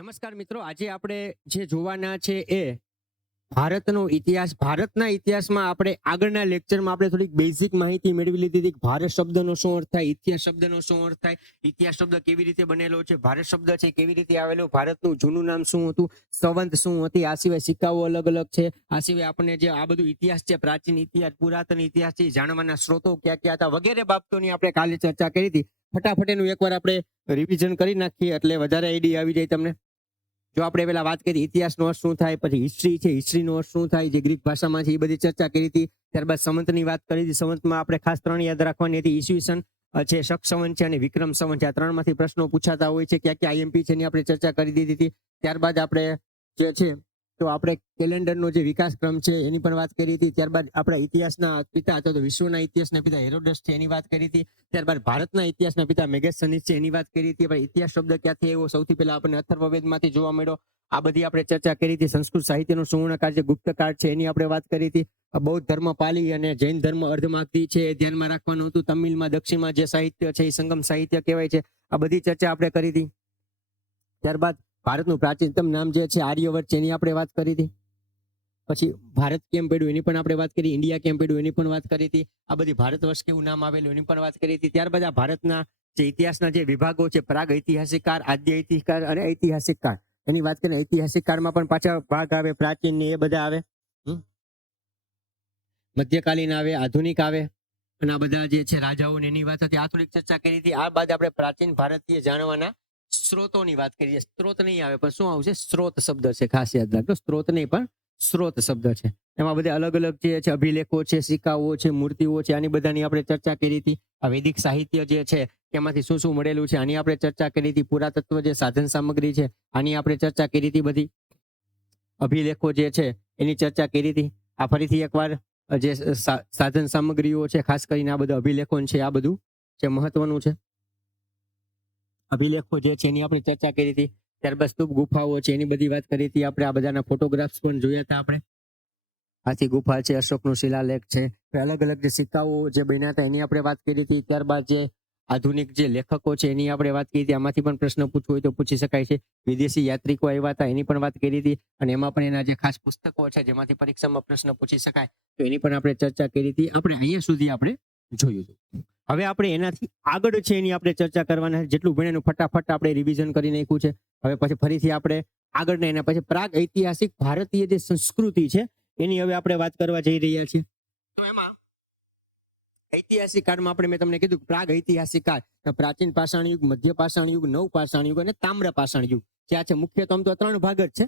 નમસ્કાર મિત્રો, આજે આપણે જે જોવાના છે એ ભારતનો ઇતિહાસ, ભારતના ઇતિહાસમાં આપણે આગળના લેક્ચરમાં આપણે થોડીક બેઝિક માહિતી મેળવી લીધી હતી ભારત શબ્દનો શું અર્થ થાય, ઇતિહાસ શબ્દનો શું અર્થ થાય, ઇતિહાસ શબ્દ કેવી રીતે બનેલો છે, ભારત શબ્દ છે કેવી રીતે આવેલો, ભારતનું જૂનું નામ શું હતું, સંવંત શું હતી, આ સિવાય સિક્કાઓ અલગ અલગ છે, આ સિવાય આપણને જે આ બધું ઇતિહાસ છે, પ્રાચીન ઇતિહાસ, પુરાતન ઇતિહાસ છે જાણવાના સ્ત્રોતો ક્યાં ક્યાં હતા વગેરે બાબતોની આપણે કાલે ચર્ચા કરી હતી. ફટાફટ એનું એકવાર આપણે રિવિઝન કરી નાખીએ એટલે વધારે આઈડિયા આવી જાય તમને. જો આપણે પેલા વાત કરી ઇતિહાસનો અર્થ શું થાય, પછી હિસ્ટ્રી છે હિસ્ટ્રીનો અર્થ શું થાય, જે ગ્રીક ભાષામાં છે એ બધી ચર્ચા કરી હતી, ત્યારબાદ સંવંતની વાત કરી હતી. સંવંતમાં આપણે ખાસ ત્રણ યાદ રાખવાની હતી. ઈસવીસન છે શક સંવંત છે અને વિક્રમ સંવંત છે. આ ત્રણમાંથી પ્રશ્નો પૂછાતા હોય છે, ક્યાં ક્યાં આઈએમપી છે એની આપણે ચર્ચા કરી દીધી હતી. ત્યારબાદ આપણે જે છે તો આપણે કેલેન્ડરનો જે વિકાસ ક્રમ છે, એની પણ વાત કરી હતી. ત્યારબાદ આપણા ઇતિહાસના પિતા અથવા તો વિશ્વના ઇતિહાસના પિતા હેરોડસ છે, એની વાત કરી હતી. ત્યારબાદ ભારતના ઇતિહાસના પિતા મેગેસનિસ છે, એની વાત કરી હતી. આપણે ઇતિહાસ શબ્દ ક્યાંથી આવ્યો? સૌથી પહેલા આપણને અથર્વવેદમાંથી જોવા મળ્યો. આ બધી આપણે ચર્ચા કરી હતી. સંસ્કૃત સાહિત્યનું સુવર્ણકાળ છે ગુપ્તકાળ છે, એની આપણે વાત કરી હતી. બૌદ્ધ ધર્મ પાલી અને જૈન ધર્મ અર્ધમાગધી છે, એ ધ્યાનમાં રાખવાનું હતું. તમિલમાં દક્ષિણમાં જે સાહિત્ય છે, એ સંગમ સાહિત્ય કહેવાય છે. આ બધી ચર્ચા આપણે કરી હતી. ત્યારબાદ ભારતનું પ્રાચીનતમ નામ જે છે આર્યવર્ત એની આપણે વાત કરી હતી. પછી ભારત કેમ પડ્યું એની પણ આપણે વાત કરી, ઇન્ડિયા કેમ પડ્યું એની પણ વાત કરી હતી. આ બધી ભારત વર્ષ કેવું નામ આવેલું એની પણ વાત કરી હતી. ત્યારબાદ આ ભારતના જે ઇતિહાસના જે વિભાગો છે, પ્રાગ ઐતિહાસિક કાળ, આદ્ય ઐતિહાસિકકાર અને ઐતિહાસિક કાળ. એની વાત કરીએ, ઐતિહાસિક કાળમાં પણ પાછા ભાગ આવે, પ્રાચીન ને એ બધા આવે. મધ્યકાલીન આવે, આધુનિક આવે. અને આ બધા જે છે રાજાઓને એની વાત હતી, આ થોડીક ચર્ચા કરી હતી. આ બાદ આપણે પ્રાચીન ભારતીય જાણવાના સ્ત્રોતોની વાત કરીએ, સ્ત્રોત નહીં આવે, પણ શું આવશે સ્ત્રોત શબ્દ છે, ખાસ યાદ રાખજો. સ્ત્રોત નહીં, પણ સ્ત્રોત શબ્દ છે. એમાં બધા અલગ અલગ જે છે, અભિલેખો છે સિક્કાઓ છે, મૂર્તિઓ છે, આની બધાની આપણે ચર્ચા કરી હતી. આ વૈદિક સાહિત્ય જે છે, એમાંથી શું શું મળેલું છે, આની આપણે ચર્ચા કરી હતી. પુરાતત્વ જે સાધન સામગ્રી છે, આની આપણે ચર્ચા કરી હતી બધી. અભિલેખો જે છે, એની ચર્ચા કરી હતી. આ ફરીથી એકવાર જે સાધન સામગ્રીઓ છે, ખાસ કરીને આ બધા અભિલેખો છે, આ બધું જે મહત્વનું છે. અભિલેખો જે છે એની આપણે ચર્ચા કરી હતી. ત્યારબાદ સ્તૂપ ગુફાઓ છે એની બધી વાત કરી હતી. આપણે આ બધાના ફોટોગ્રાફ્સ પણ જોયા હતા આપણે. આથી ગુફા છે, અશોકનું શિલાલેખ છે. અલગ અલગ જે સિક્કાઓ જે બન્યા હતા એની આપણે વાત કરી હતી. ત્યારબાદ જે આધુનિક જે લેખકો છે એની આપણે વાત કરી હતી. આમાંથી પણ પ્રશ્ન પૂછવો હોય તો પૂછી શકાય છે. વિદેશી યાત્રિકો આવ્યા હતા એની પણ વાત કરી હતી. અને એમાં પણ એના જે ખાસ પુસ્તકો છે જેમાંથી પરીક્ષામાં પ્રશ્ન પૂછી શકાય તો એની પણ આપણે ચર્ચા કરી હતી. આપણે અહીંયા સુધી આપણે જોયું હતું. હવે આપણે એનાથી આગળ છે એની આપણે ચર્ચા કરવાના જેટલું ભણે એનું ફટાફટ આપણે રિવિઝન કરી નાખ્યું છે. હવે પછી ફરીથી આપણે આગળ એના પછી પ્રાગ ઐતિહાસિક ભારતીય જે સંસ્કૃતિ છે, એની હવે આપણે વાત કરવા જઈ રહ્યા છીએ. તો એમાં ઐતિહાસિક કાળમાં આપણે મેં તમને કીધું પ્રાગ ઐતિહાસિક કાળ. પ્રાચીન પાષાણ યુગ, મધ્ય પાષાણ યુગ, નવ પાષાણ યુગ અને તામ્ર પાષાણ યુગ. ક્યાં છે? મુખ્ય તો આમ તો ત્રણ ભાગ જ છે.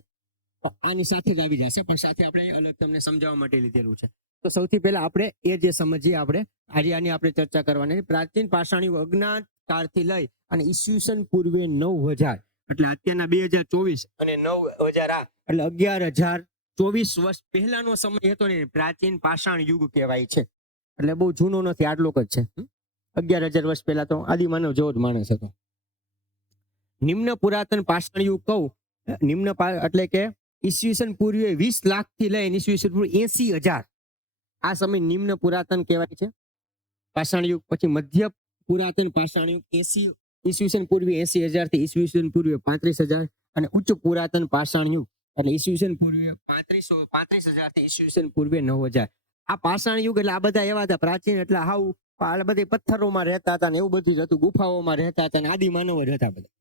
આની સાથે જ આવી જશે, પણ સાથે આપણે અલગ તમને સમજાવવા માટે લીધેલું છે. તો સૌથી પહેલા આપણે એ જે સમજીએ આપણે, આજે આની આપણે ચર્ચા કરવાની પ્રાચીન પાષાણી અજ્ઞાત કાળથી લઈ અને ઈસવીસન પૂર્વે નવ હજાર, એટલે અત્યારના બે હજાર ચોવીસ અને નવ હજાર આ, એટલે અગિયાર હજાર ચોવીસ વર્ષ પહેલાનો સમય હતો ને, પ્રાચીન પાષાણ યુગ કહેવાય છે. એટલે બહુ જૂનો નથી આટલો જ છે. અગિયાર હજાર વર્ષ પહેલા તો આદિમાનવ જેવો જ માણસ હતો. નિમ્ન પુરાતન પાષાણ યુગ કહું, નિમ્ન એટલે કે ઈસવીસન પૂર્વે વીસ લાખથી લઈને ઈસવીસન પૂર્વે એસી હજાર આ સમય નિમ્ન પુરાતન કહેવાય છે. પાષાણ યુગ પછી મધ્ય પુરાતન પાષાણ યુગ એસી ઈસવીસન પૂર્વે એસી હજારથી ઈસવીસન પૂર્વે પાંત્રીસ હજાર અને ઉચ્ચ પુરાતન પાષાણ યુગ એટલે ઈસવીસન પૂર્વે પાંત્રીસો, પાંત્રીસ હજારથી ઈસવીસન પૂર્વે નવ હજાર. આ પાષાણ યુગ એટલે આ બધા એવા હતા પ્રાચીન એટલે હાવ, આ બધી પથ્થરોમાં રહેતા હતા ને એવું બધું જ હતું, ગુફાઓમાં રહેતા હતા ને આદિ માનવ જ હતા બધા.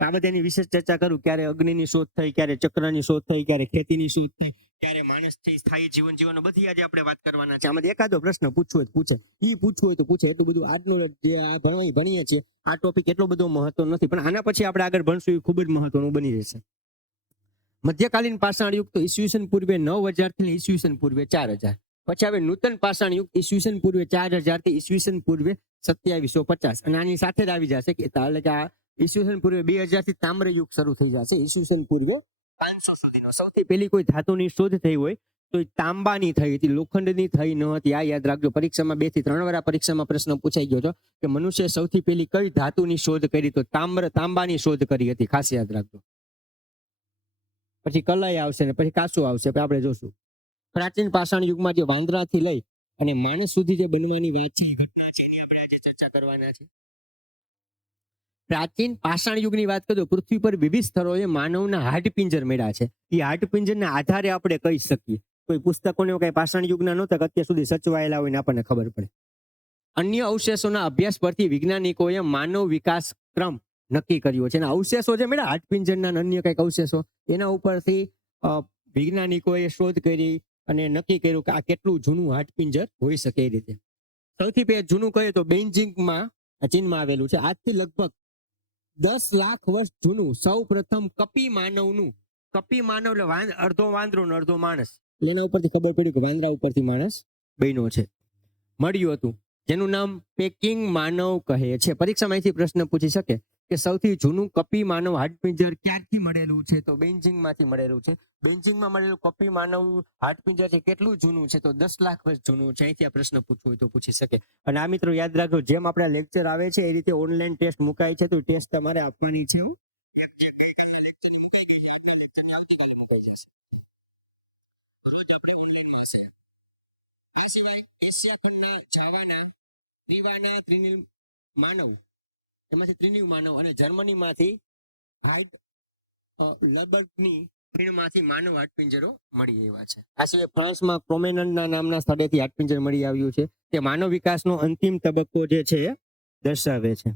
આ બધાની વિશેષ ચર્ચા કરું. ક્યારે અગ્નિની શોધ થઈ, ક્યારે ચક્રની શોધ થઈ, ક્યારે ખેતીની શોધ થઈ, ક્યારે માણસથી સ્થાયી જીવન જીવન બધી આજે આપણે વાત કરવાના છે. આમાંથી એકાદો પ્રશ્ન પૂછવો તો પૂછે. એ પૂછવું હોય તો પૂછે. એટલું બધું આજનું જે આ ભણવા ભણીએ છીએ, આ ટોપિક એટલો બધો મહત્વ નથી. પણ આના પછી આપણે આગળ ભણશું, એ ખૂબ જ મહત્વનું બની રહેશે મધ્યકાલીન પાષાણ યુગ તો ઈસવીસન પૂર્વે નવ હજારથી ઈસવીસન પૂર્વે ચાર હજાર. પછી હવે નૂતન પાષાણ યુગ ઈસવીસન પૂર્વે ચાર હજારથી ઈસવીસન પૂર્વે સત્યાવીસો પચાસ. અને આની સાથે જ આવી જશે કે એટલે કે આ ઈસવીસન પૂર્વે બે હજારથી તામ્ર યુગ શરૂ થઈ જશે. ઈસવીસન પૂર્વે પાંચસો સુધીનો સૌથી પહેલી કોઈ ધાતુની શોધ થઈ હોય તો એ તાંબાની થઈ હતી, લોખંડની થઈ ન હતી. આ યાદ રાખજો, પરીક્ષામાં બેથી ત્રણ વાર પરીક્ષામાં પ્રશ્ન પૂછાઈ ગયો હતો કે મનુષ્ય સૌથી પહેલી કઈ ધાતુની શોધ કરી તો તામ્ર, તાંબાની શોધ કરી હતી. ખાસ યાદ રાખજો. પછી કલાઈ આવશે ને પછી કાસુ આવશે આપણે જોશું. પ્રાચીન પાષાણ યુગમાં જે વાંદરાથી લઈ અને માણસ સુધી જે બનવાની વાત છે, એ ઘટના છે, એની આપણે આજે ચર્ચા કરવાના છે પ્રાચીન પાષાણ યુગની વાત કરું પૃથ્વી પર વિવિધ સ્થળોએ માનવના હાડપિંજર મેળા છે. એ હાડપિંજરના આધારે આપણે કહી શકીએ. કોઈ પુસ્તકોને કઈ પાષાણ યુગના નહોતા અત્યાર સુધી સચવાયેલા હોય ને આપણને ખબર પડે. અન્ય અવશેષોના અભ્યાસ પરથી વૈજ્ઞાનિકોએ માનવ વિકાસ ક્રમ નક્કી કર્યો છે. અને અવશેષો જે મેળા, હાડપિંજરના અન્ય કંઈક અવશેષો. એના ઉપરથી વૈજ્ઞાનિકોએ શોધ કરી અને નક્કી કર્યું કે આ કેટલું જૂનું હાડપિંજર હોઈ શકે એ રીતે. સૌથી પહેલા જૂનું કહીએ તો બેન્જિંગમાં ચીનમાં આવેલું છે. આજથી લગભગ દસ લાખ વર્ષ જૂનું, સૌ પ્રથમ કપી માનવનું. કપી માનવ એટલે વાંદ- અડધો વાંદરો ને અડધો માણસ. એના ઉપરથી ખબર પડી કે વાંદરા ઉપરથી માણસ બન્યો છે. મળ્યું હતું. જેનું નામ પેકિંગ માનવ કહે છે. પરીક્ષામાં પ્રશ્ન પૂછી શકે કે સૌથી જૂનું કપી માનવ હાડપિંજર ક્યારથી મળેલું છે? તો બેન્જિંગમાંથી મળેલું છે. બેન્જિંગમાં મળેલું કપી માનવ હાડપિંજર છે કેટલું જૂનું છે? તો દસ લાખ વર્ષ જૂનું છે. અહીંથી આ પ્રશ્ન પૂછવું હોય તો પૂછી શકે. અને આ મિત્રો યાદ રાખજો, જેમ આપણા લેક્ચર આવે છે, એ રીતે ઓનલાઈન ટેસ્ટ મુકાય છે, તો ટેસ્ટ તમારે આપવાની છે. આવતીકાલે મુકાઈ જશે. આપણે સિવાય એશિયા ખંડના જાવાના ત્રિવાના ત્રિનિવ માનવ. એમાંથી ત્રિનિવ માનવ અને જર્મનીમાંથી હાઇડ લબર્ગની ખીણમાંથી માનવ હાડપિંજરો મળી આવ્યા છે. આ સિવાય ફ્રાન્સમાં ક્રોમેનનના નામના સ્થળેથી હાડપિંજર મળી આવ્યું છે. તે માનવ વિકાસનો અંતિમ તબક્કો જે છે એ દર્શાવે છે.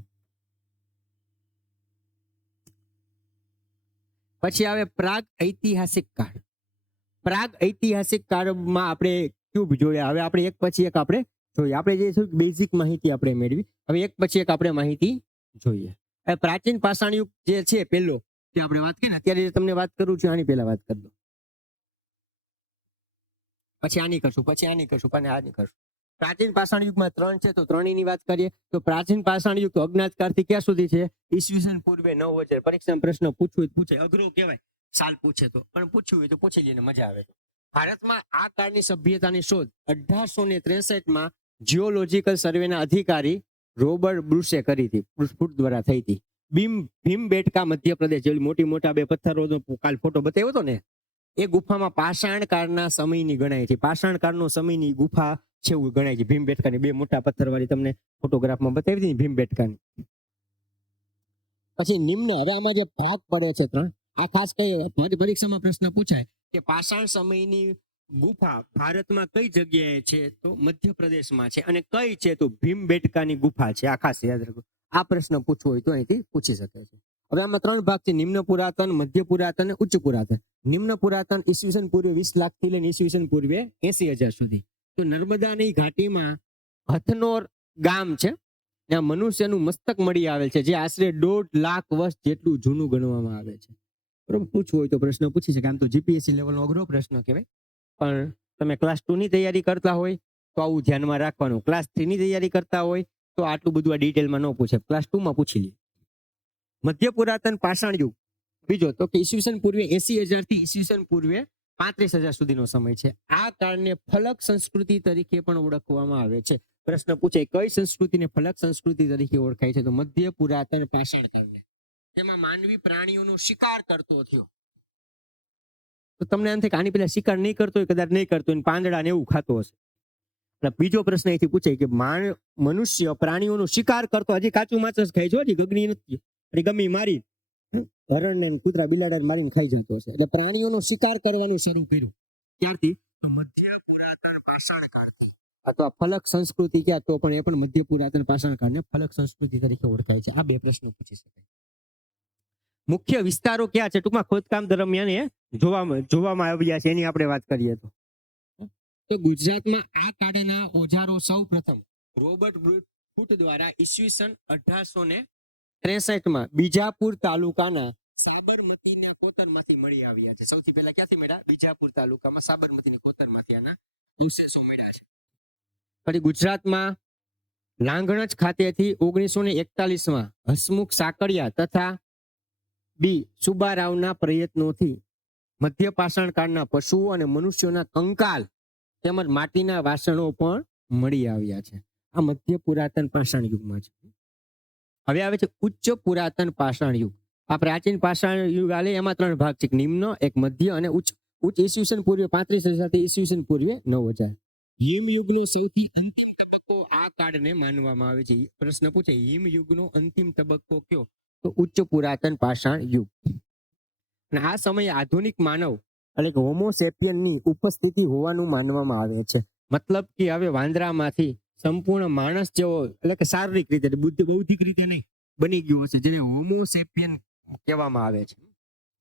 પછી આવે પ્રાગ ઐતિહાસિક કાળ. પ્રાગ ઐતિહાસિક કાળમાં આપણે ક્યુબ જોયા હવે આપણે એક પછી એક આપણે જોઈએ. આપણે જે છે બેઝિક માહિતી આપણે મેળવી. હવે એક પછી એક આપણે માહિતી જોઈએ. હવે પ્રાચીન પાષાણયુગ જે છે પેલો જે આપણે વાત કરી ને, અત્યારે તમને વાત કરું છું, આની પહેલા વાત કરી દો પછી આની કરશું, પછી આની કરશું પણ આની કરશું. પ્રાચીન પાષાણ યુગમાં ત્રણ છે, તો ત્રણેયની વાત કરીએ. તો પ્રાચીન પાષાણ યુગ અજ્ઞાતકાળથી ક્યાં સુધી છે? ઈસવીસન પૂર્વે નવ હજાર. પરીક્ષા પ્રશ્ન પૂછવું પૂછે અઘરો કહેવાય. સાલ પૂછે તો. પણ પૂછ્યું હોય તો પૂછી લઈને મજા આવે. ભારતમાં આ કાળની સભ્યતાની શોધ અઢારસો ને ત્રેસઠમાં જીઓલોજીકલ સર્વેના અધિકારી રોબર્ટ બ્રુસે કરી હતી. બ્રુસફૂટ દ્વારા થઈ હતી. ભીમ ભીમ બેટકા મધ્યપ્રદેશ જેવી મોટી મોટા બે પથ્થરોનો કાલ ફોટો બતાવ્યો હતો ને, એ ગુફામાં પાષાણકાળના સમયની ગણાય છે. પાષાણકાળનો સમયની ગુફા છે એવું ગણાય છે. ભીમ બેટકાની બે મોટા પથ્થરવાળી તમને ફોટોગ્રાફમાં બતાવી હતી ભીમ બેટકાની પછી નિમ્ન હવે આમાં જે ભાગ પડે છે ત્રણ, આ ખાસ કઈ મારી પરીક્ષામાં પ્રશ્ન પૂછાય કે પાષાણ સમયની ગુફા ભારતમાં કઈ જગ્યાએ છે તો મધ્યપ્રદેશમાં છે અને કઈ છે તો ભીમબેટકાની ગુફા છે? આ ખાસ યાદ રાખો. આ પ્રશ્ન પૂછવો હોય તો અહીંથી પૂછી શકે છે. હવે આમાં ત્રણ ભાગ છે નિમ્ન પુરાતન, મધ્ય પુરાતન અને ઉચ્ચ પુરાતન. નિમ્ન પુરાતન ઈસવીસન પૂર્વે વીસ લાખથી લઈને ઈસવીસન પૂર્વે એસી હજાર સુધી. તો નર્મદાની ઘાટીમાં હથનોર ગામ છે. ત્યાં મનુષ્યનું મસ્તક મળી આવેલ છે, જે આશરે દોઢ લાખ વર્ષ જેટલું જૂનું ગણવામાં આવે છે. પૂછવું હોય તો પ્રશ્ન પૂછી શકે. આમ તો જીપીએસસી લેવલનો અઘરો પ્રશ્ન કહેવાય. પણ તમે ક્લાસ ટુની તૈયારી કરતા હોય, તો આવું ધ્યાનમાં રાખવાનું. ક્લાસ થ્રીની તૈયારી કરતા હોય, તો આટલું બધું આ ડિટેલમાં ન પૂછે. ક્લાસ ટુમાં પૂછી લે. મધ્ય પુરાતન પાષાણ યુગ બીજો, તો કે ઈસવીસન પૂર્વે એસી હજારથી ઈસવીસન પૂર્વે પાંત્રીસ હજાર સુધીનો સમય છે. આ કાળને ફલક સંસ્કૃતિ તરીકે પણ ઓળખવામાં આવે છે. પ્રશ્ન પૂછે, કઈ સંસ્કૃતિને ફલક સંસ્કૃતિ તરીકે ઓળખાય છે? તો મધ્ય પુરાતન પાષાણ કાળને. તેમાં માનવી પ્રાણીઓનો શિકાર કરતો થયો. તો તમને એમ થાય કે આની પેલા શિકાર નહીં કરતો કદાચ નહીં કરતો પાંદડા ને એવું ખાતો હશે. એટલે બીજો પ્રશ્ન અહીંથી પૂછાય કે માણ મનુષ્ય પ્રાણીઓનો શિકાર કરતો હજી કાચું જ ખાય છે હજી? ગગની નથી. અને ગમી મારી હરણ ને કૂતરા બિલાડા મારીને ખાઈ જતો હશે. એટલે પ્રાણીઓનો શિકાર કરવાનું શરૂ કર્યું. ત્યારથી મધ્ય પુરાતન પાષાણકાળ કાળ આ ફલક સંસ્કૃતિ ક્યાં? તો પણ એ પણ મધ્ય પુરાતન પાષાણકાળને ફલક સંસ્કૃતિ તરીકે ઓળખાય છે. આ બે પ્રશ્નો પૂછી શકાય. મુખ્ય વિસ્તારો ક્યાં છે? ટૂંકમાં ખોદકામ દરમિયાન એ જોવામાં જોવામાં આવ્યા છે. એની આપણે વાત કરીએ તો. ગુજરાતમાં આ કાળના ઓજારો સૌ પ્રથમ. રોબર્ટ ફૂટ દ્વારા ઈસવીસન અઢારસો ને ત્રેસઠમાં બીજાપુર તાલુકાના સાબરમતીના કોતરમાંથી મળી આવ્યા છે. સૌથી પહેલા ક્યાંથી મળ્યા? બીજાપુર તાલુકામાં સાબરમતીની કોતરમાંથી આના અવશેષો મળ્યા છે. ફરી ગુજરાતમાં લાંગણજ ખાતેથી ઓગણીસો ને એકતાલીસમાં હસમુખ સાકરિયા તથા બી સુબારાવના પ્રયત્નોથી મધ્ય પાષાણ કાળના પશુઓ અને મનુષ્યોના કંકાલ તેમજ માટીના વાસણો પણ મળી આવ્યા છે. આ મધ્ય પુરાતન પાષાણ યુગમાં છે. હવે આવે છે ઉચ્ચ પુરાતન પાષાણ યુગ. આ પ્રાચીન પાષાણ યુગ આલે એમાં ત્રણ ભાગ છે. નિમ્ન, એક મધ્ય અને ઉચ્ચ. ઉચ્ચ ઈસવીસન પૂર્વે પાંત્રીસ હજારથી ઈસવીસન પૂર્વે નવ હજાર. હિમ યુગનો સૌથી અંતિમ તબક્કો આ કાળને માનવામાં આવે છે. પ્રશ્ન પૂછે હિમ યુગનો અંતિમ તબક્કો કયો? તો ઉચ્ચ પુરાતન પાષાણ યુગ. અને આ સમયે આધુનિક માનવ એટલે કે હોમોસેપિયનની ઉપસ્થિતિ હોવાનું માનવામાં આવે છે. મતલબ કે હવે વાંદરામાંથી સંપૂર્ણ માણસ જેવો એટલે કે શારીરિક રીતે બુદ્ધિ બૌદ્ધિક રીતે નહીં, બની ગયો હશે, જેને હોમોસેપિયન કહેવામાં આવે છે.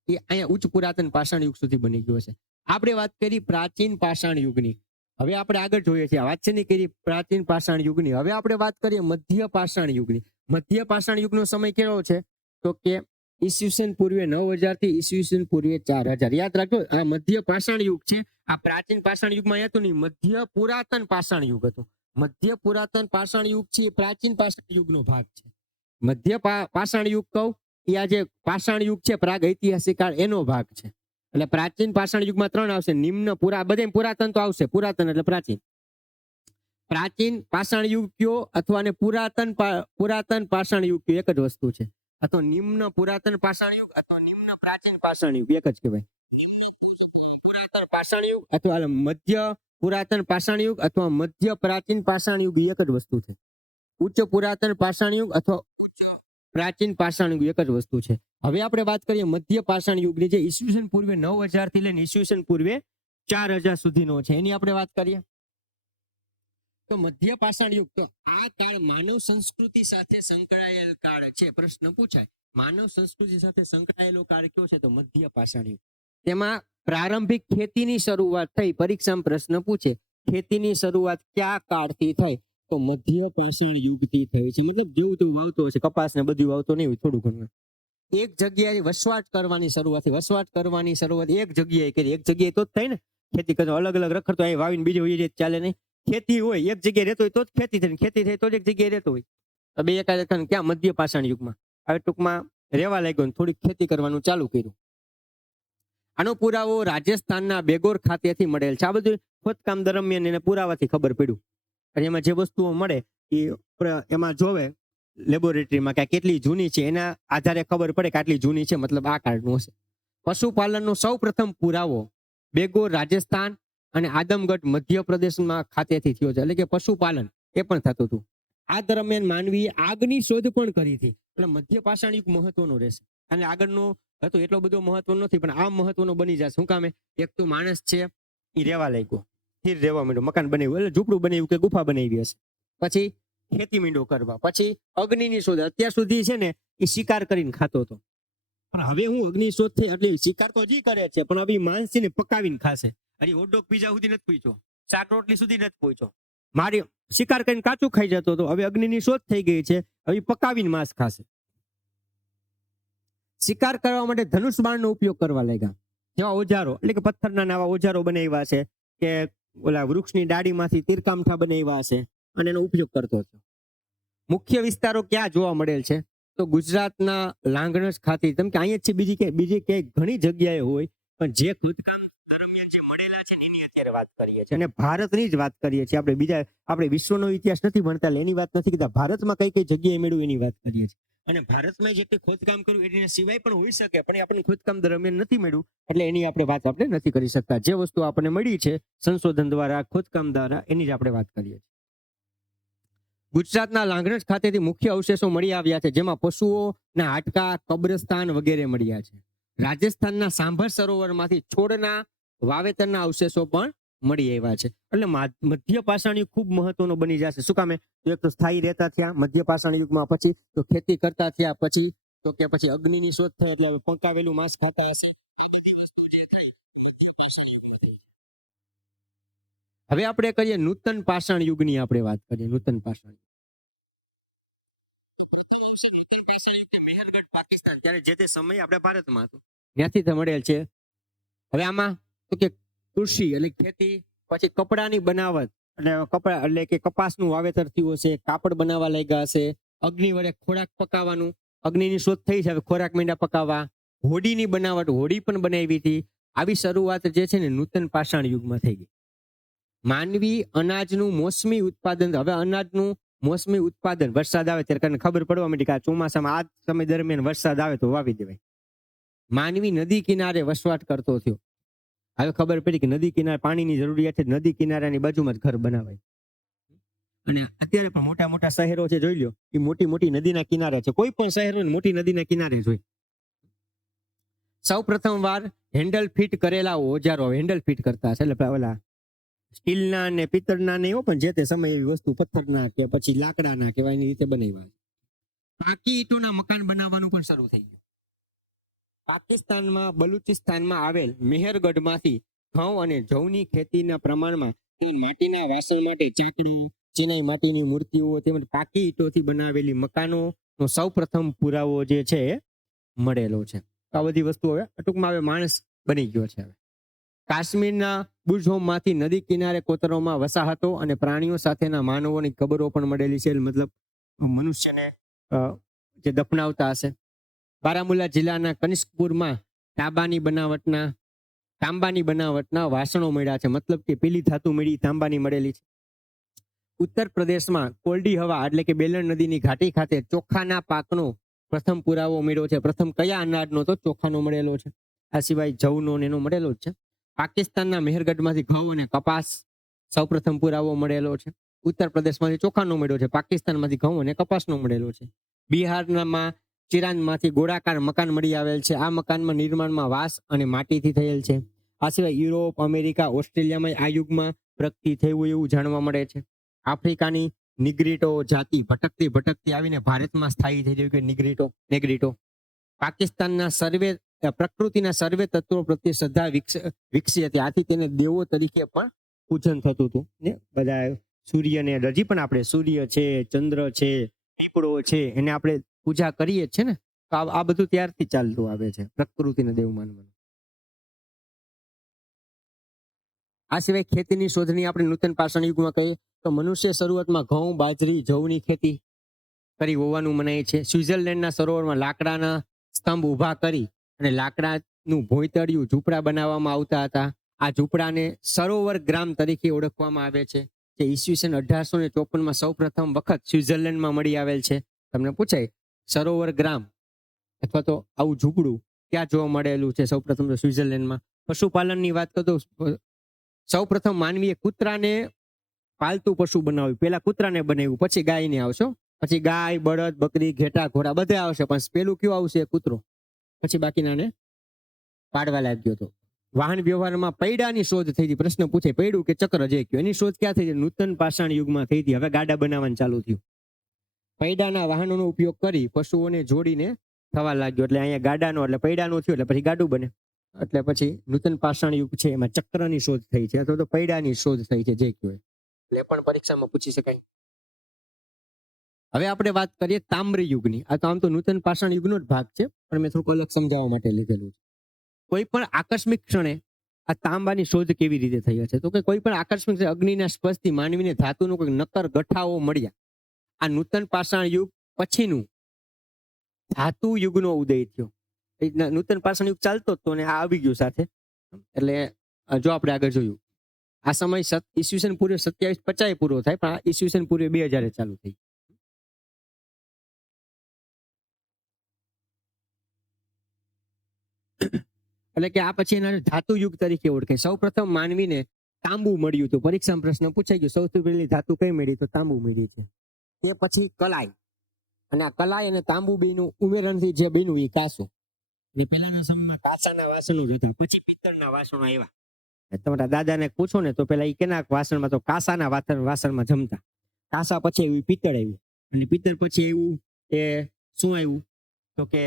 એ અહીંયા ઉચ્ચ પુરાતન પાષાણ યુગ સુધી બની ગયો છે. આપણે વાત કરી પ્રાચીન પાષાણ યુગની. હવે આપણે આગળ જોઈએ છીએ. વાત છે ને કરી પ્રાચીન પાષાણ યુગની. હવે આપણે વાત કરીએ મધ્ય પાષાણ યુગની. મધ્ય પાષાણ યુગનો સમય કેવો છે? તો કે ઈસવીસન પૂર્વે નવ હજારથી ઈસવીસન પૂર્વે ચાર હજાર. યાદ રાખજો, આ મધ્ય પાષાણ યુગ છે. આ પ્રાચીન પાષાણ યુગમાં હતું નહીં, મધ્ય પુરાતન પાષાણ યુગ હતું. મધ્ય પુરાતન પાષાણ યુગ છે, એ પ્રાચીન પાષાણ યુગનો ભાગ છે. મધ્ય પાષાણ યુગ કહું, એ આ જે પાષાણ યુગ છે, પ્રાગ ઐતિહાસિક કાળ, એનો ભાગ છે. એટલે પ્રાચીન પાષાણ યુગમાં ત્રણ આવશે, નિમ્ન પુરા બધે પુરાતન તો આવશે, પુરાતન એટલે પ્રાચીન. પ્રાચીન પાષાણ યુગ કયો અથવા ને પુરાતન પુરાતન પાષાણ યુગ કયો એક જ વસ્તુ છે. અથવા નિમ્ન પુરાતન પાષાણ યુગ અથવા નિમ્ન પ્રાચીન પાષાણ યુગ, એક જ કહેવાય. પુરાતન પાષાણ યુગ અથવા મધ્ય પુરાતન પાષાણ યુગ અથવા મધ્ય પ્રાચીન પાષાણ યુગ, એક જ વસ્તુ છે. ઉચ્ચ પુરાતન પાષાણ યુગ અથવા ઉચ્ચ પ્રાચીન પાષાણ યુગ, એક જ વસ્તુ છે. હવે આપણે વાત કરીએ મધ્ય પાષાણ યુગની, જે ઈસવીસન પૂર્વે નવ હજારથી લઈને ઈસવીસન પૂર્વે ચાર હજાર સુધીનો છે. એની આપણે વાત કરીએ. તો મધ્ય પાષાણ યુગ તો આ કાળ માનવ સંસ્કૃતિ સાથે સંકળાયેલ કાળ છે. પ્રશ્ન પૂછાય, માનવ સંસ્કૃતિ સાથે સંકળાયેલો કાળ કયો છે? તો મધ્ય પાષાણ યુગ તેમાં પ્રારંભિક ખેતીની શરૂઆત થઈ, પરીક્ષામાં પ્રશ્ન પૂછે, ખેતીની શરૂઆત કયા કાળથી થઈ? તો મધ્ય પાષાણ યુગથી થઈ છે. મતલબ જેવું તેવું વાવતો હશે કપાસ ને બધું વાવતો નહીં હોય, થોડું ઘણું. એક જગ્યાએ વસવાટ કરવાની શરૂઆત. વસવાટ કરવાની શરૂઆત એક જગ્યાએ કરી, એક જગ્યાએ તો જ થાય ને. ખેતી કરતો અલગ અલગ રખડતો, અહીં વાવીને બીજે હોય ચાલે નહીં. ખેતી હોય, એક જગ્યાએ રહેતો હોય તો જ ખેતી થાય ખેતી થાય તો જ એક જગ્યાએ રહેતો હોય. બે એકાદ ક્યાં મધ્ય પાષાણ યુગમાં? હવે ટૂંકમાં રહેવા લાગ્યો થોડીક ખેતી કરવાનું ચાલુ કર્યું. આનો પુરાવો રાજસ્થાનના બેગોર ખાતેથી મળેલ છે. આ બધું ખોદકામ દરમિયાન એને પુરાવાથી ખબર પડ્યું. અને એમાં જે વસ્તુઓ મળે એ એમાં જોવે લેબોરેટરીમાં કે કેટલી જૂની છે. એના આધારે ખબર પડે કે આટલી જૂની છે, મતલબ આ કાળનું હશે. પશુપાલનનો સૌ પ્રથમ પુરાવો બેગોર રાજસ્થાન અને આદમગઢ મધ્યપ્રદેશમાં ખાતેથી થયો છે. એટલે કે પશુપાલન એ પણ થતું હતું. આ દરમિયાન માનવીએ આગની શોધ પણ કરી હતી. એટલે મધ્ય પાષાણ યુગ મહત્વનો રહેશે. અને આગળનો હતો એટલો બધો મહત્વનો નથી, પણ આ મહત્વનો બની જાય શું કામે એક તો માણસ છે એ રહેવા લાગ્યો. સ્થિર રહેવા માંડ્યો. મકાન બનાવ્યું. એટલે ઝૂંપડું બનાવ્યું કે ગુફા બનાવી હશે. પછી ખેતી મીંડો કરવા. પછી અગ્નિની શોધ. અત્યાર સુધી છે ને એ શિકાર કરીને ખાતો હતો. પણ હવે હું અગ્નિ શોધ થઈ એટલે શિકાર તો હજી કરે છે. પણ હવે ઈ માંસ છે ને પકાવીને ખાશે. હજી હોટડોગ પીઝા સુધી નથી પહોંચ્યો શાક રોટલી સુધી નથી પહોંચ્યો. મારી શિકાર કરીને કાચું ખાઈ જતો હતો. હવે અગ્નિની શોધ થઈ ગઈ છે. હવે પકાવીને માંસ ખાશે. શિકાર કરવા માટે ધનુષ બાણનો ઉપયોગ કરવા લાગ્યા. જેવા ઓજારો, એટલે કે પથ્થરના નવા ઓજારો બનાવ્યા છે કે ઓલા વૃક્ષની ડાળીમાંથી તીરકામઠા બનાવ્યા છે અને એનો ઉપયોગ કરતો હતો. મુખ્ય વિસ્તારો ક્યાં જોવા મળેલ છે? તો ગુજરાતના લાંગણસ ખાતે તેમ કે અહીંયા છે, બીજી કે, બીજી ક્યાંય ઘણી જગ્યાએ હોય, પણ જે ખોદકામ દરમિયાન જે મળેલા છે ને એની અત્યારે વાત કરીએ છીએ. અને ભારતની જ વાત કરીએ છીએ આપણે. બીજા, આપણે વિશ્વનો ઇતિહાસ નથી ભણતા, એની વાત નથી કીધા. ભારતમાં કઈ કઈ જગ્યાએ મેળવ્યું એની વાત કરીએ છીએ. અને ભારતમાં જેટલી ખોદકામ કર્યું એની સિવાય પણ હોઈ શકે, પણ આપણને ખોદકામ દરમિયાન નથી મળ્યું, એટલે એની આપણે વાત આપણે નથી કરી શકતા. જે વસ્તુ આપણને મળી છે સંશોધન દ્વારા, ખોદકામ દ્વારા, એની જ આપણે વાત કરીએ છીએ. ગુજરાતના લાંગણજ ખાતેથી મુખ્ય અવશેષો મળી આવ્યા છે, જેમાં પશુઓના હાડકા, કબ્રસ્તાન વગેરે મળ્યા છે. રાજસ્થાનના સાંભર સરોવરમાંથી છોડના વાવેતરના અવશેષો પણ મળી આવ્યા છે. એટલે મધ્ય પાષાણ યુગ ખૂબ મહત્વનો બની જશે. શું કામે? તો એક તો સ્થાયી રહેતા થયા મધ્ય પાષાણ યુગમાં પછી તો ખેતી કરતા થયા પછી તો કે પછી અગ્નિની શોધ થઈ એટલે હવે પકાવેલું માંસ ખાતા હશે. આ બધી વસ્તુ જે થઈ મધ્ય પાષાણ યુગની થઈ હવે આપણે કરીએ નૂતન પાષાણ યુગની આપણે વાત કરીએ નૂતન પાષાણ મેહરગઢ પાકિસ્તાન ત્યારે જે તે સમય આપણે ભારતમાં હતું. ત્યાંથી તે મળેલ છે. હવે આમાં તો કે કૃષિ એટલે ખેતી, પછી કપડાની બનાવટ. એટલે કપડા એટલે કે કપાસનું વાવેતર થયું હશે, કાપડ બનાવવા લાગ્યા હશે, અગ્નિ વડે ખોરાક પકાવવાનું. અગ્નિની શોધ થઈ છે ખોરાક મીંડા પકાવવા. હોડીની બનાવટ, હોડી પણ બનાવી હતી. આવી શરૂઆત જે છે ને નૂતન પાષાણ યુગમાં થઈ ગઈ. માનવી અનાજનું મોસમી ઉત્પાદન, હવે અનાજનું મોસમી ઉત્પાદન વરસાદ આવે ત્યારે કારણે ખબર પડવા માંડી કે આ ચોમાસામાં આ સમય દરમિયાન વરસાદ આવે તો વાવી દેવાય. માનવી નદી કિનારે વસવાટ કરતો થયો. હવે ખબર પડી કે નદી કિનારે પાણીની જરૂરિયાત છે, નદી કિનારાની બાજુમાં જ ઘર બનાવાય. અને અત્યારે પણ મોટા મોટા શહેરો છે, જોઈ લો એ મોટી મોટી નદીના કિનારે છે. કોઈ પણ શહેરો મોટી નદીના કિનારે જોઈ સૌ પ્રથમ વાર હેન્ડલ ફિટ કરેલા ઓજારો હેન્ડલ ફિટ કરતા છે એટલે ઓલા સ્ટીલના ને પિત્તળના ને એવો પણ જે તે સમય એવી વસ્તુ પથ્થરના કે પછી લાકડાના કહેવાય એની રીતે બનાવ્યા. પાકી ઈંટોના મકાન બનાવવાનું પણ શરૂ થઈ ગયું. પાકિસ્તાનમાં, બલુચિસ્તાનમાં આવેલ મેહરગઢમાંથી ઘઉં અને જવની ખેતીના પ્રમાણમાં માટીના વાસણ માટે ચાકડી ચિનાઈ માટીની મૂર્તિઓ તેમજ પાકી ઈંટોથી બનાવેલી મકાનોનો સૌ પ્રથમ પુરાવો જે છે એ મળેલો છે. આ બધી વસ્તુ હવે ટૂંકમાં હવે માણસ બની ગયો છે હવે. કાશ્મીરના બુઝહોમમાંથી નદી કિનારે કોતરોમાં વસાહતો અને પ્રાણીઓ સાથેના માનવોની કબરો પણ મળેલી છે. મતલબ મનુષ્યને જે દફનાવતા હશે. બારામુલ્લા જિલ્લાના કનિષ્કપુરમાં તાંબાની બનાવટના તાંબાની બનાવટના વાસણો મળ્યા છે. મતલબ કે પેલી ધાતુ મળી, તાંબાની મળેલી છે. ઉત્તર પ્રદેશમાં કોલ્ડી હવા એટલે કે બેલણ નદીની ઘાટી ખાતે ચોખાના પાકનો પ્રથમ પુરાવો મળ્યો છે. પ્રથમ કયા અનાજનો તો ચોખાનો મળેલો છે? આ સિવાય જવનો એનો મળેલો જ છે. પાકિસ્તાનના મેહરગઢમાંથી ઘઉં અને કપાસ સૌપ્રથમ પુરાવો મળેલો છે. ઉત્તર પ્રદેશમાંથી ચોખાનો મળ્યો છે. પાકિસ્તાનમાંથી ઘઉં અને કપાસનો મળેલો છે. બિહારમાં ચિરાંદમાંથી ગોળાકાર મકાન મળી આવેલ છે. આ મકાનમાં નિર્માણમાં વાસ અને માટીથી થયેલ છે. આ સિવાય યુરોપ, અમેરિકા, ઓસ્ટ્રેલિયામાં આ યુગમાં પ્રગતિ થયું એવું જાણવા મળે છે. આફ્રિકાની નિગ્રીટો જાતિ ભટકતી ભટકતી આવીને ભારતમાં સ્થાયી થઈ ગયું કે નિગ્રીટો, નેગ્રીટો. પાકિસ્તાનના સર્વે પ્રકૃતિના સર્વે તત્વો પ્રત્યે શ્રદ્ધા વિકસી હતી. આથી તેને દેવો તરીકે પણ પૂજન થતું હતું. ને બધા સૂર્યને, હજી પણ આપણે સૂર્ય છે, ચંદ્ર છે, દીપડો છે, એને આપણે પૂજા કરીએ છીએ ને, તો આ બધું ત્યારથી ચાલતું આવે છે, પ્રકૃતિને દેવ માનવાનું. આ સિવાય ખેતીની શોધની આપણે નૂતન પાષાણ યુગમાં કહીએ, તો મનુષ્ય શરૂઆતમાં ઘઉં, બાજરી, જવની ખેતી કરી હોવાનું મનાય છે. સ્વિટ્ઝરલેન્ડના સરોવરમાં લાકડાના સ્તંભ ઊભા કરી અને લાકડાનું ભોંયતળિયું ઝૂંપડા બનાવવામાં આવતા હતા. આ ઝૂંપડાને સરોવર ગ્રામ તરીકે ઓળખવામાં આવે છે, જે ઈસવીસન અઢારસો ને ચોપનમાં સૌ પ્રથમ વખત સ્વિટ્ઝરલેન્ડમાં મળી આવેલ છે. તમને પૂછાય સરોવર ગ્રામ અથવા તો આવું ઝૂંપડું ક્યાં જોવા મળેલું છે? સૌ પ્રથમ તો સ્વિટ્ઝરલેન્ડમાં પશુપાલનની વાત કરું તો સૌ પ્રથમ માનવીએ કૂતરાને પાલતુ પશુ બનાવ્યું. પેલા કૂતરાને બનાવ્યું, પછી ગાયને આવશો પછી ગાય, બળદ, બકરી, ઘેટા, ઘોડા બધા આવશે, પણ પેલું કયું આવશે? કૂતરો. પછી બાકીનાને પાડવા લાગ્યો હતો વાહન વ્યવહારમાં પૈડાની શોધ થઈ હતી. પ્રશ્ન પૂછે, પૈડું કે ચક્ર જે કયો? એની શોધ ક્યાં થઈ? નૂતન પાષાણ યુગમાં થઈ હતી. હવે ગાડા બનાવવાનું ચાલુ થયું. પૈડાના વાહનોનો ઉપયોગ કરી પશુઓને જોડીને થવા લાગ્યો. એટલે અહીંયા ગાડાનો, એટલે પૈડાનો થયો, એટલે પછી ગાડું બને. એટલે પછી નૂતન પાષાણ યુગ છે, એમાં ચક્રની શોધ થઈ છે, અથવા તો પૈડાની શોધ થઈ છે, જે કહેવાય. એટલે પણ પરીક્ષામાં પૂછી શકાય. હવે આપણે વાત કરીએ તામ્ર યુગની. આ તો આમ તો નૂતન પાષાણ યુગનો જ ભાગ છે, પણ મેં થોડુંક અલગ સમજાવવા માટે લીધેલું છે. કોઈ પણ આકસ્મિક ક્ષણે આ તાંબાની શોધ કેવી રીતે થઈ હશે? તો કે કોઈ પણ આકસ્મિક અગ્નિના સ્પર્શથી માનવીને ધાતુનું કોઈ નક્કર ગઠાઓ મળ્યા. આ નૂતન પાષાણ યુગ પછીનું ધાતુ યુગનો ઉદય થયો. નૂતન પાષાણ યુગ ચાલતો હતો ને આ આવી ગયું સાથે. એટલે જો આપણે આગળ જોયું. આ સમય ઈસવીસન પૂર્વે સત્યાવીસ પચાસ પૂરો થાય, પણ આ ઈસવીસન પૂર્વે બે હજાર ચાલુ થઈ. એટલે કે આ પછી એના ધાતુ યુગ તરીકે ઓળખાય. સૌ પ્રથમ માનવીને તાંબુ મળ્યું હતું. પરીક્ષામાં પ્રશ્ન પૂછાઈ ગયો, સૌથી પહેલી ધાતુ કઈ મળી તો તાંબુ મળી છે. તે પછી કલાઈ. અને આ કલાઈ અને તાંબુ બેનું ઉમેરણથી જે બેનું એ કાસું. એ પહેલાના સમયમાં કાસાના વાસણો જ હતા. પછી પિત્તળના વાસણો આવ્યા. તમારા દાદાને પૂછો ને તો પેલા એ કેના વાસણમાં તો કાસાના વાસણ વાસણમાં જમતા. કાસા પછી આવ્યું પિત્તળ આવ્યું અને પિત્તળ પછી આવ્યું એ શું આવ્યું? તો કે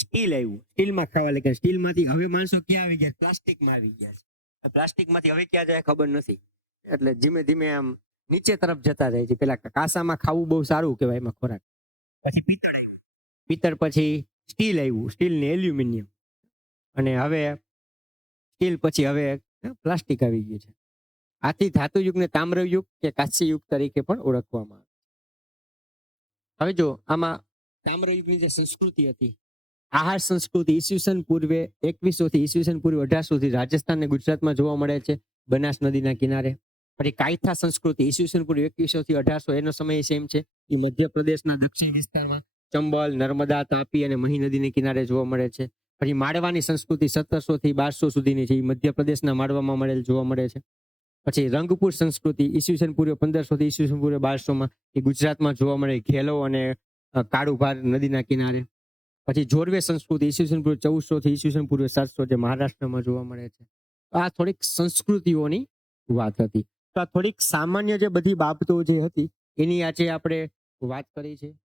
સ્ટીલ આવ્યું. સ્ટીલમાં ખાવા લાગ્યા. સ્ટીલમાંથી હવે માણસો ક્યાં આવી ગયા? પ્લાસ્ટિકમાં આવી ગયા છે. પ્લાસ્ટિકમાંથી હવે ક્યાં જાય ખબર નથી. એટલે ધીમે ધીમે આમ નીચે તરફ જતા જાય છે. પેલા કાસામાં ખાવું બહુ સારું કહેવાય એમાં ખોરાક. પછી પિત્તળ. પિત્તળ પછી સ્ટીલ આવ્યું. સ્ટીલ ને એલ્યુમિનિયમ. અને હવે સ્ટીલ પછી હવે પ્લાસ્ટિક આવી ગયું છે. આથી ધાતુ યુગને તામ્ર યુગ કે કાંસ્ય યુગ તરીકે પણ ઓળખવામાં આવે હવે જો આમાં તામ્ર યુગની જે સંસ્કૃતિ હતી આહાર સંસ્કૃતિ ઈસવીસન પૂર્વે એકવીસો થી ઈસવીસન પૂર્વે અઢારસો થી રાજસ્થાન ને ગુજરાતમાં જોવા મળે છે. બનાસ નદીના કિનારે. પછી કાયથા સંસ્કૃતિ, ઈસવીસન પૂર્વે એકવીસો થી અઢારસો એનો સમય સેમ છે. એ મધ્યપ્રદેશના દક્ષિણ વિસ્તારમાં ચંબલ, નર્મદા, તાપી અને મહી નદીને કિનારે જોવા મળે છે. પછી માળવાની સંસ્કૃતિ સત્તરસો થી બારસો સુધીની છે. એ મધ્યપ્રદેશના માળવામાં મળેલ જોવા મળે છે. પછી રંગપુર સંસ્કૃતિ, ઈસવીસન પૂર્વ પંદરસો થી ઈસવીસન પૂર્વે બારસોમાં એ ગુજરાતમાં જોવા મળે ઘેલો અને કાળુભાર નદીના કિનારે. પછી જોરવે સંસ્કૃતિ, ઈસવીસન પૂર્વે ચૌદસો થી ઈસવીસન પૂર્વે સાતસો જે મહારાષ્ટ્રમાં જોવા મળે છે. આ થોડીક સંસ્કૃતિઓની વાત હતી. થોડીક સામાન્ય જે બધી બાબતો જે હતી એની આજે આપણે વાત કરી છે.